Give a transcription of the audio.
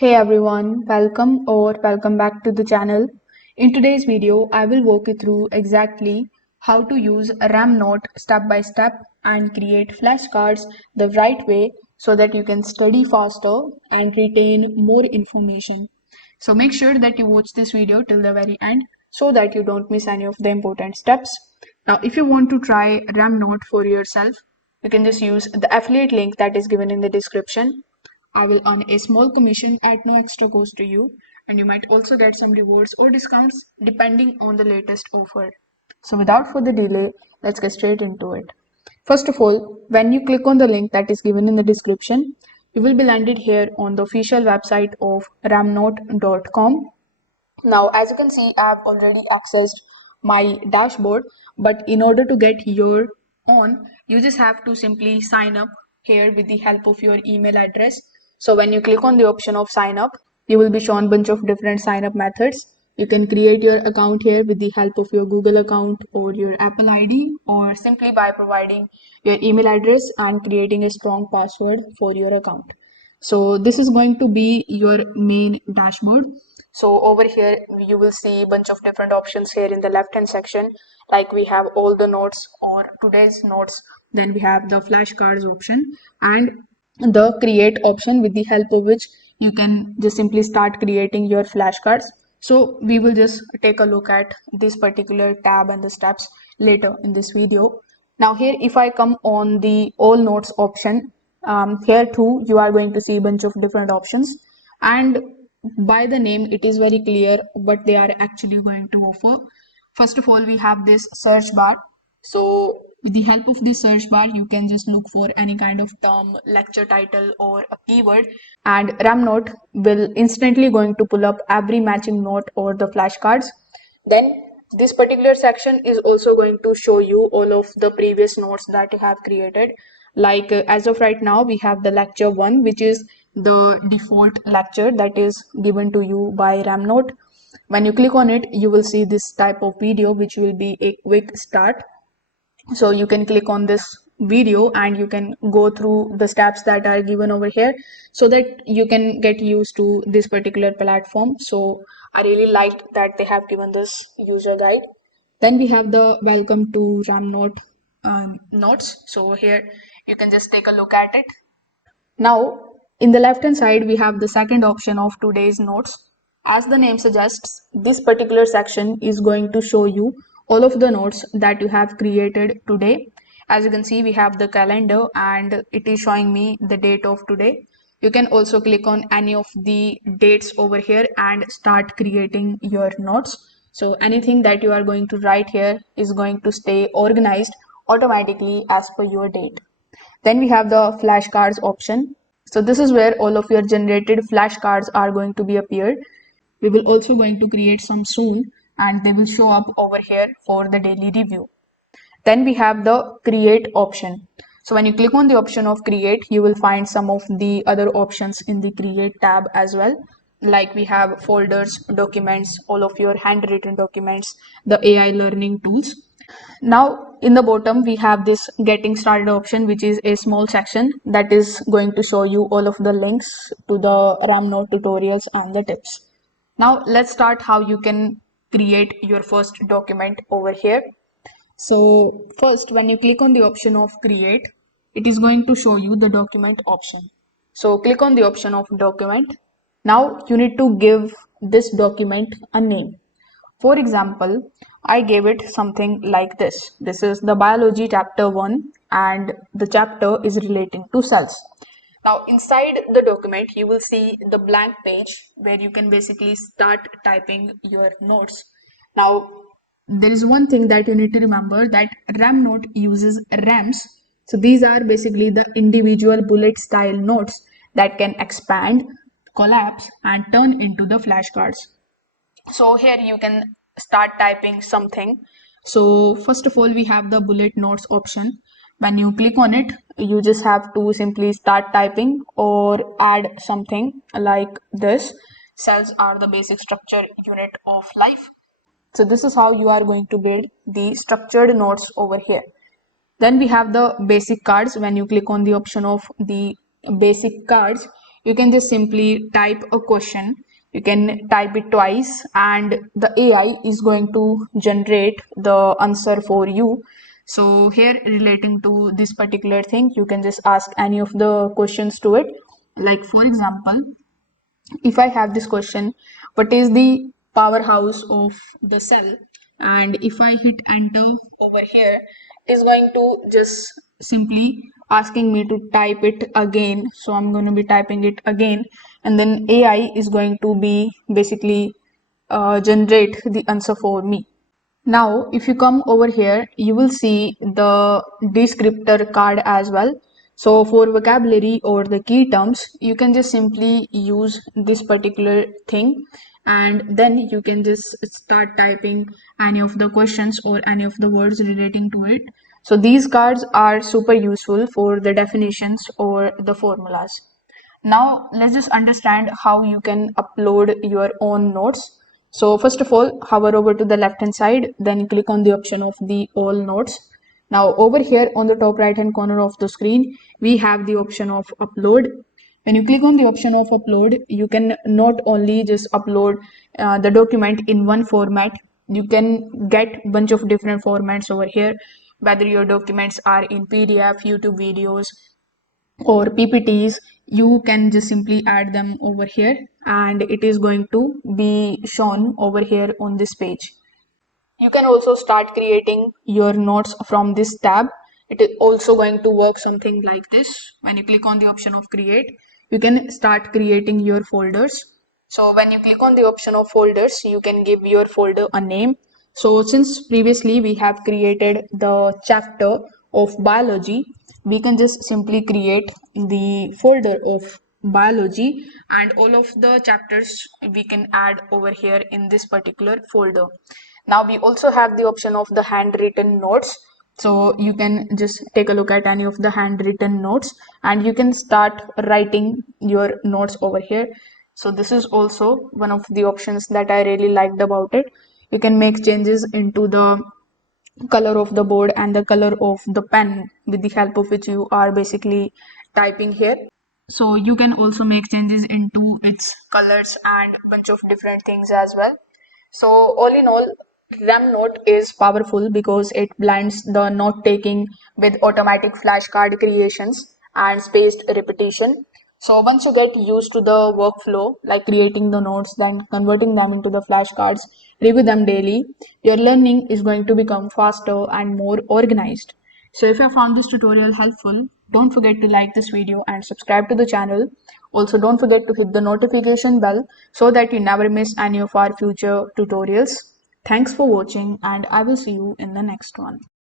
Hey everyone, welcome back to the channel. In today's video, I will walk you through exactly how to use RemNote step by step and create flashcards the right way so that you can study faster and retain more information. So make sure that you watch this video till the very end so that you don't miss any of the important steps. Now, if you want to try RemNote for yourself, you can just use the affiliate link that is given in the description. I will earn a small commission at no extra cost to you, and you might also get some rewards or discounts depending on the latest offer. So, without further delay, let's get straight into it. First of all, when you click on the link that is given in the description, you will be landed here on the official website of remnote.com. Now, as you can see, I have already accessed my dashboard, but in order to get your own, you just have to simply sign up here with the help of your email address. So when you click on the option of sign up, you will be shown a bunch of different sign up methods. You can create your account here with the help of your Google account or your Apple ID, or simply by providing your email address and creating a strong password for your account. So this is going to be your main dashboard. So over here you will see a bunch of different options here in the left hand section, like we have all the notes or today's notes, then we have the flashcards option and the create option, with the help of which you can just simply start creating your flashcards. So we will just take a look at this particular tab and the steps later in this video. Now here, if I come on the all notes option, here too you are going to see a bunch of different options, and by the name it is very clear what they are actually going to offer. First of all, we have this search bar. So with the help of this search bar, you can just look for any kind of term, lecture title, or a keyword, and RemNote will instantly going to pull up every matching note or the flashcards. Then this particular section is also going to show you all of the previous notes that you have created. Like as of right now, we have the lecture 1, which is the default lecture that is given to you by RemNote. When you click on it, you will see this type of video, which will be a quick start. So you can click on this video and you can go through the steps that are given over here so that you can get used to this particular platform. So I really liked that they have given this user guide. Then we have the welcome to RemNote notes. So here you can just take a look at it. Now, in the left hand side, we have the second option of today's notes. As the name suggests, this particular section is going to show you all of the notes that you have created today. As you can see, we have the calendar and it is showing me the date of today. You can also click on any of the dates over here and start creating your notes. So anything that you are going to write here is going to stay organized automatically as per your date. Then we have the flashcards option. So this is where all of your generated flashcards are going to be appeared. We will also going to create some soon and they will show up over here for the daily review. Then we have the create option. So when you click on the option of create, you will find some of the other options in the create tab as well. Like we have folders, documents, all of your handwritten documents, the AI learning tools. Now in the bottom we have this getting started option, which is a small section that is going to show you all of the links to the RemNote tutorials and the tips. Now let's start how you can create your first document over here. So first, when you click on the option of create, it is going to show you the document option. So click on the option of document. Now you need to give this document a name. For example, I gave it something like this. This is the biology chapter 1 and the chapter is relating to cells. Now inside the document, you will see the blank page where you can basically start typing your notes. Now there is one thing that you need to remember, that RemNote uses Rems. So these are basically the individual bullet style notes that can expand, collapse and turn into the flashcards. So here you can start typing something. So first of all, we have the bullet notes option. When you click on it, you just have to simply start typing or add something like this. Cells are the basic structure unit of life. So this is how you are going to build the structured notes over here. Then we have the basic cards. When you click on the option of the basic cards, you can just simply type a question. You can type it twice and the AI is going to generate the answer for you. So here, relating to this particular thing, you can just ask any of the questions to it. Like for example, if I have this question, what is the powerhouse of the cell? And if I hit enter over here, it is going to just simply asking me to type it again. So I'm going to be typing it again, and then AI is going to be basically generate the answer for me. Now, if you come over here, you will see the descriptor card as well. So for vocabulary or the key terms, you can just simply use this particular thing, and then you can just start typing any of the questions or any of the words relating to it. So these cards are super useful for the definitions or the formulas. Now let's just understand how you can upload your own notes. So first of all, hover over to the left hand side, then click on the option of the all notes. Now over here on the top right hand corner of the screen, we have the option of upload. When you click on the option of upload, you can not only just upload the document in one format, you can get bunch of different formats over here, whether your documents are in PDF, YouTube videos, or PPTs. You can just simply add them over here and it is going to be shown over here on this page. You can also start creating your notes from this tab. It is also going to work something like this. When you click on the option of create, you can start creating your folders. So when you click on the option of folders, you can give your folder a name. So since previously we have created the chapter of biology, we can just simply create the folder of biology, and all of the chapters we can add over here in this particular folder. Now we also have the option of the handwritten notes. So you can just take a look at any of the handwritten notes and you can start writing your notes over here. So this is also one of the options that I really liked about it. You can make changes into the color of the board and the color of the pen with the help of which you are basically typing here. So you can also make changes into its colors and bunch of different things as well. So all in all, RemNote is powerful because it blends the note taking with automatic flashcard creations and spaced repetition. So once you get used to the workflow, like creating the notes, then converting them into the flashcards, review them daily, your learning is going to become faster and more organized. So if you found this tutorial helpful, don't forget to like this video and subscribe to the channel. Also, don't forget to hit the notification bell so that you never miss any of our future tutorials. Thanks for watching and I will see you in the next one.